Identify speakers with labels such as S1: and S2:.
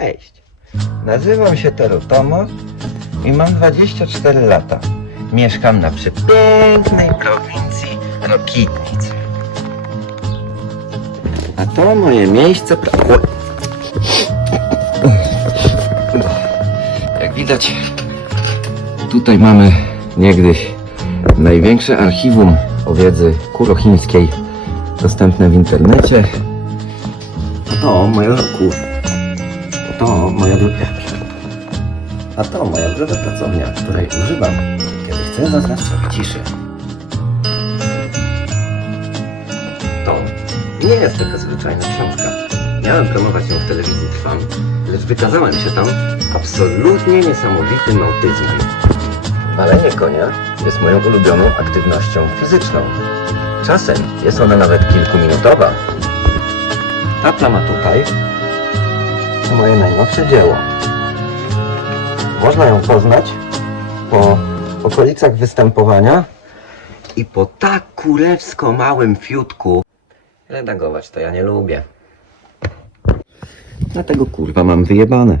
S1: Cześć. Nazywam się Terutomo i mam 24 lata. Mieszkam na przepięknej prowincji Rokitnic. A to moje miejsce pra... O! Jak widać, tutaj mamy niegdyś największe archiwum o wiedzy kurochińskiej dostępne w internecie. To moja kur... To moja druga... A to moja druga pracownia, której używam, kiedy chcę zaznać trochę ciszy. To nie jest taka zwyczajna książka. Miałem promować ją w telewizji Trwam, lecz wykazałem się tam absolutnie niesamowitym autyzmem. Walenie konia jest moją ulubioną aktywnością fizyczną. Czasem jest ona nawet kilkuminutowa. Ta plama tutaj to moje najnowsze dzieło. Można ją poznać po okolicach występowania i po tak kurewsko małym fiutku. Redagować to ja nie lubię. Dlatego kurwa mam wyjebane.